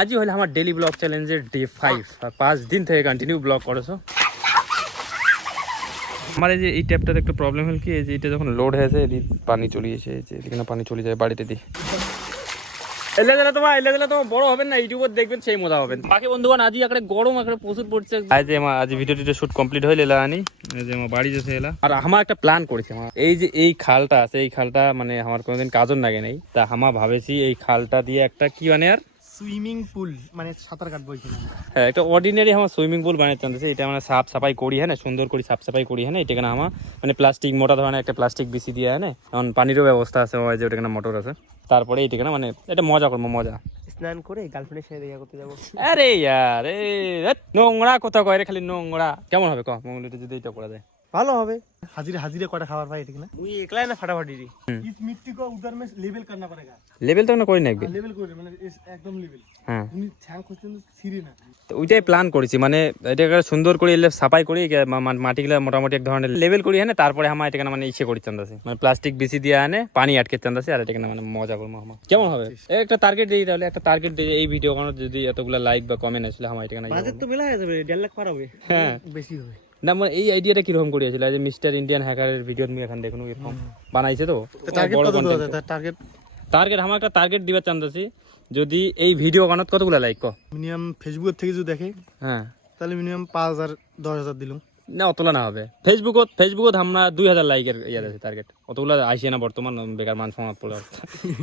আজই হলো আমার ডেলি ব্লগ চ্যালেঞ্জের ডে 5 আর 5 দিন থেকে কন্টিনিউ ব্লগ করেছো। আমার এই যে এই ট্যাপটার একটা প্রবলেম হল কি, এই যে এটা যখন লোড হয়েছে এদিকে পানি চলে এসে এদিকে পানি চলে যায় বাড়িতে দিয়ে এলে দিলে তোমার বড় হবেন না, ইউটিউবে দেখবেন সেই মজা হবেন। বাকি বন্ধুগণ আজই একটা গরম একটা প্রচুর পড়ছে। আজ ভিডিওটা শুট কমপ্লিট হয়ে এলা আনি যে আমার বাড়ি যেতে এলা। আর আমার একটা প্ল্যান করেছি, আমার এই যে এই খালটা আছে, এই খালটা মানে আমার কোনোদিন কাজর লাগে নাই, তা আমার ভাবেছি এই খালটা দিয়ে একটা কি মানে আর সুইমিং পুল মানে সাঁতার কাটবো এখানে। হ্যাঁ, একটা অর্ডিনারি আমার সুইমিং পুল বানাতে চাইছে। এটা মানে সাফ সাফাই করি হ্যাঁ, সুন্দর করে সাফ সাফাই করি হ্যাঁ। এটা কেন আমার মানে প্লাস্টিক মোটা ধরনের একটা প্লাস্টিক বিসি দিয়ে হ্যাঁ, এখন পানিরও ব্যবস্থা আছে, যে ওটা কেন মোটর আছে। তারপরে এটা কেন মানে এটা মজা করবো, মজা স্নান করে গার্লফ্রেন্ডের সাথে দেখা করতে যাবো। আরে ইয়ার নোংরা কোথাও কয় রে, খালি নোংরা। কেমন হবে ক মঙ্গলিটা যদি এটা করা যায়? ভালো হবে। হাজিরে হাজিরে কটা খাবার পাই ঠিক না? মুই একলাই না ফাটাফাটি রে। इस मिट्टी को उधर में लेवल करना पड़ेगा। লেভেল তো না করি না একদিন। लेवल করে মানে একদম লেভেল। হ্যাঁ, তুমি ছ্যাং খুঁজছেন তো সিঁড়ি না। তো ওইটাই প্ল্যান করেছি, মানে এটাকে সুন্দর করে এলে সাফাই করি মাটিগুলা মোটামুটি এক ধরনের লেভেল করি হ্যাঁ। তারপরে আমার এটা মানে ইচ্ছে করি চান্দাছে, মানে প্লাস্টিক বেশি দিয়ে আনে পানি আটকে চান্দাছে, আর এটা মানে মজা করবো আমার। কেমন হবে? একটা টার্গেট দিই তাহলে, একটা টার্গেট দিয়ে এই ভিডিও কোনো যদি এতগুলো লাইক বা কমেন্ট আসলে আমার এটা বাজেট তো মেলা হয়ে যাবে, 1.5 লাখ পার হবে। হ্যাঁ বেশি হবে না। মানে এই আইডিয়াটা কিরকম করিয়েছিল যে মিস্টার ইন্ডিয়ান হ্যাকারের ভিডিও তুমি এখন দেখুন এরকম বানাইছে। তো টার্গেট কত দেওয়া যায়? টার্গেট আমার একটা টার্গেট দিবার চান্দাছি, যদি এই ভিডিও বানাত কতগুলো লাইক মিনিমাম ফেসবুক থেকে যদি দেখে হ্যাঁ তাহলে মিনিমাম 5000 10000 দিলাম না, অতলা না হবে। ফেসবুকত আমরা 2000 লাইকের ইয়ে আছে টার্গেট, অতগুলো আইসে না বর্তমান বেকার মান সমাজ পড়ে।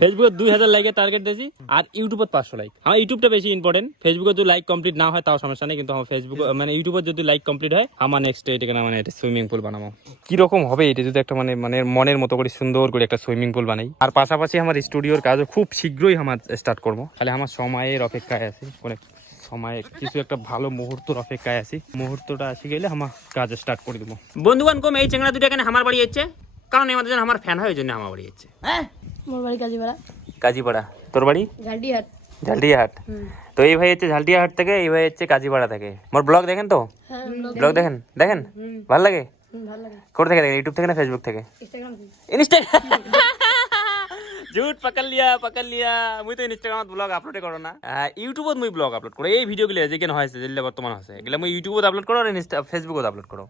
ফেসবুকত 2000 লাইকের টার্গেট দিয়েছি, আর ইউটিউবত 500 লাইক। আমার ইউটিউবটা বেশি ইম্পর্টেন্ট। ফেসবুকে যদি লাইক কমপ্লিট না হয় তাও সমস্যা নেই, কিন্তু আমার ফেসবুক মানে ইউটিউবত যদি লাইক কমপ্লিট হয় আমার নেক্সট এটা মানে এটা সুইমিং পুল বানাবো। কিরকম হবে এটা যদি একটা মানে মানে মনের মতো করে সুন্দর করে একটা সুইমিং পুল বানাই। আর পাশাপাশি আমার স্টুডিওর কাজও খুব শীঘ্রই আমার স্টার্ট করবো। খালি আমার সময়ের অপেক্ষায় আছি, অনেক সময় কিছু একটা ভালো মুহূর্তের অপেক্ষায় আছি। মুহূর্তটা আসি গেলে আমার কাজ স্টার্ট করে দেবো। বন্ধুগণ কম এই চেংড়া দুটো এখানে আমার বাড়ি যাচ্ছে, কারণ আমাদের জন্য আমার ফ্যান হয়, ওই জন্য আমার বাড়ি যাচ্ছে। মোর বাড়ি কাজীপাড়া। কাজীপাড়া? তোর বাড়ি ঝালডিহাট। ঝালডিহাট। তো এই ভাই হচ্ছে ঝালডিহাট থেকে, এই ভাই হচ্ছে কাজীপাড়া থেকে। মোর ব্লগ দেখেন তো? হ্যাঁ ব্লগ দেখেন দেখেন ভালো লাগে? ভালো লাগে। কোথা থেকে দেখেন? ইউটিউব থেকে না ফেসবুক থেকে? ইনস্টাগ্রাম। ঝুট পাকাল লিয়া মুই তো ইনস্টাগ্রামত ব্লগ আপলোড করো না, ইউটিউবত মুই ব্লগ আপলোড করো। এই ভিডিও গুলো যেখানে হয়েছে যেগুলো বর্তমান আছে এগুলো মুই ইউটিউবত আপলোড করো আর ফেসবুকত আপলোড করো।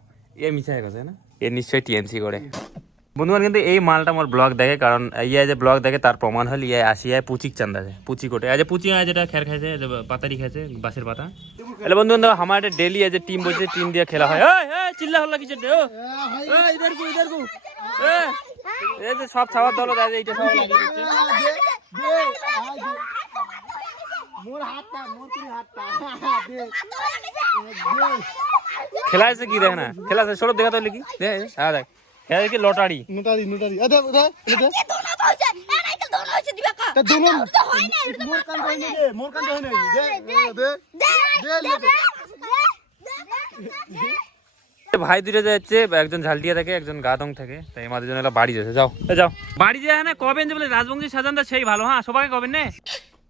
এ মিছা কথা না, এ নিশ্চয়ই টিএমসি করে। বন্ধুগণ কিন্তু এই মালটা আমার ব্লগ দেখে, কারণ ইয়া যে ব্লগ দেখে তার প্রমাণ হল ইয়া আসিয়ায় পুচিক চান্দা আছে, পুচি কোটে আজ পুচি আজ যেটা খের খাইছে, পাতারি খাইছে বাঁশের পাতা। তাহলে বন্ধু বান্ধব আমার একটা ডেলি এজ টিম বসে টিম দিয়ে খেলা হয়। চিল্লা হল্লা কিছু সব খাবার দল এইটা সব খেলা আছে কি দেখে না, খেলা আছে সরব দেখা তো কি দেখ। হ্যাঁ দেখ খেলা কি লটারি নোটারি আদে আদে আদে মোর কান হয় না রে, মোর কান হয় না দে দে দে। ভাই দুটো যাচ্ছে, একজন ঝালটিয়া থাকে একজন গাদং থাকে, তাই আমাদের জন্য বাড়ি যাচ্ছে। যাও যাও বাড়ি যায় না কবেন যে বলে রাজবংশী সাজানটা সেই ভালো। হ্যাঁ সবাই কবেন না।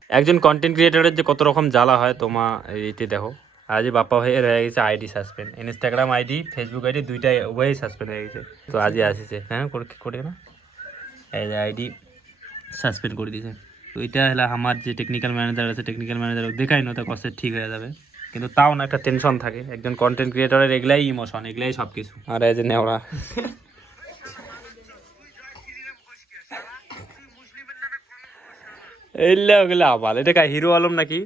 একজন কন্টেন্ট ক্রিয়েটরের যে কত রকম জ্বালা হয় তোমা এইটি দেখো। আজ বাপ্পা ভাইয়ের হয়ে গেছে ID suspend, Instagram ID Facebook ID দুইটাই উভয়ই সাসপেন্ড হয়ে গেছে। তো আজই আসিছে হ্যাঁ করে না এই যে আইডি সাসপেন্ড করে দিয়েছে। তো এটা হলো আমার যে টেকনিক্যাল ম্যানেজার আছে, টেকনিক্যাল ম্যানেজার দেখাই না তা কষ্ট ঠিক হয়ে যাবে, কিন্তু তাও না একটা টেনশন থাকে। একজন কন্টেন্ট ক্রিয়েটরের এগুলাই ইমোশন, এগুলাই সব কিছু। আর এই যে নেওড়া এইলা ওগুলা আবার এটা কা হিরো আলম নাকি?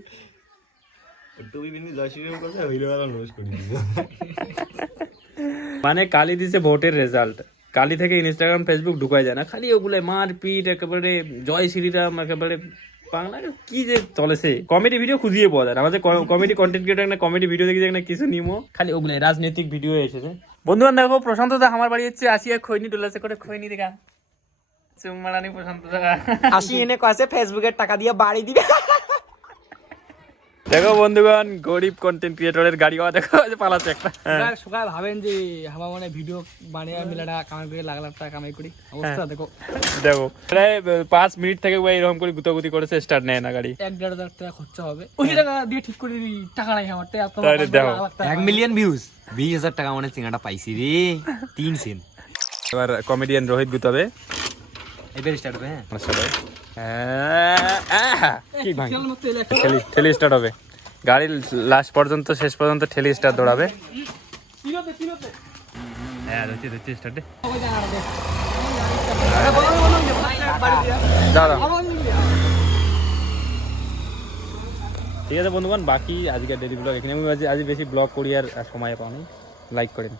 মানে কালি দিছে ভোটের রেজাল্ট, কালি থেকে ইনস্টাগ্রাম ফেসবুক ঢুকাই যায় না, খালি ওগুলো মারপিট একেবারে জয় শ্রীরাম একেবারে বাংলা কি যে চলেছে। কমেডি ভিডিও খুঁজিয়ে পাওয়া যায় না, আমাদের কমেডি কন্টেন্ট ক্রিয়েটর না কমেডি ভিডিও দেখি না কিছু নিমো, খালি ওগুলো রাজনৈতিক ভিডিও এসেছে। বন্ধু দেখো প্রশান্ত দা আমার বাড়ি হচ্ছে আসিয়া খৈনি ডোলাছে করে খৈনি দেখা চুম্মারানি প্রশান্ত দা আসি এনে কয়েছে ফেসবুকের টাকা দিয়ে বাড়ি দিবে। দেখো বন্ধুগণ গরিব কন্টেন্ট ক্রিয়েটরের গাড়ি দেখো পালাচ্ছে একটা। সকাল ভাবেন যে আমার মানে ভিডিও বানিয়ে মিলাটা কামাই করে লাখ লাখ টাকা কামাই করি, অবস্থা দেখো দেখো প্রায় 5 মিনিট থেকে এরকম করে গুতাগুতি করেছে, স্টার্ট নেয় না গাড়ি। 1-1.5 টাকা খরচা হবে, ওই টাকা দিয়ে ঠিক করে টাকা নাই আমার। 1 মিলিয়ন ভিউজ 20,000 টাকা মানে চিঙাটা পাইছি রে 3 সেন্ট। এবার কমেডিয়ান রোহিত গুতাবে এবার স্টার্ট হবে হ্যাঁ কি ভাই ঠেলি স্টার্ট হবে গাড়ি লাস্ট পর্যন্ত শেষ পর্যন্ত ঠেলি স্টার্ট দৌড়াবে হ্যাঁ ধরছি স্টার্ট দাদা ঠিক আছে বন্ধুগণ বাকি আজকের ডেলি ব্লগ এখানে আমি আজ বেশি ব্লগ করি আর সময় পাওনি লাইক করেন